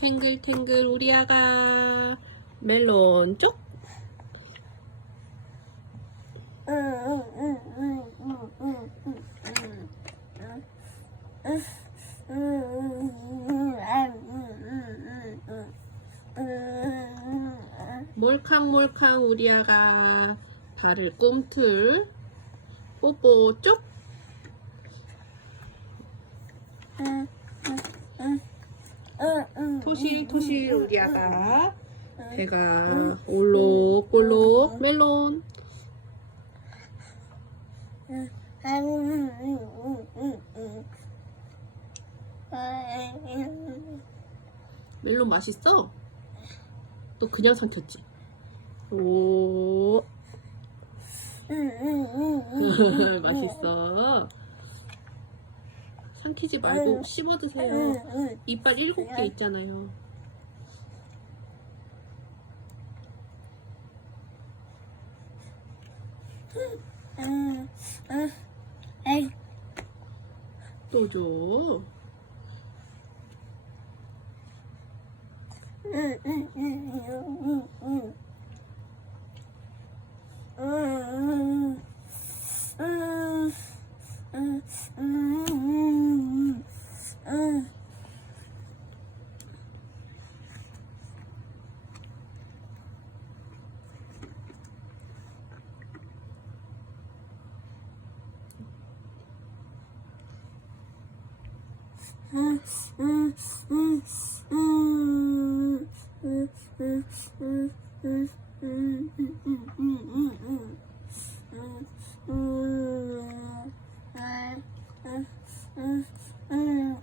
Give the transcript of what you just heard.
탱글탱글 우리 아가. 멜론 쪽? 몰캉몰캉 우리 아가. 발을 꿈틀. 뽀뽀 쪽? 토실 토실 우리 아가 배가 올록올록 멜론. 멜론 맛있어? 또 그냥 삼켰지. 오 음. 맛있어. 삼키지 음. 말고 씹어 드세요. 음, 이빨 일곱 개 네. 있잖아요. 또 줘. 응, 응, 응, 응, 응, 응. Mm-hmm. Mm-hmm.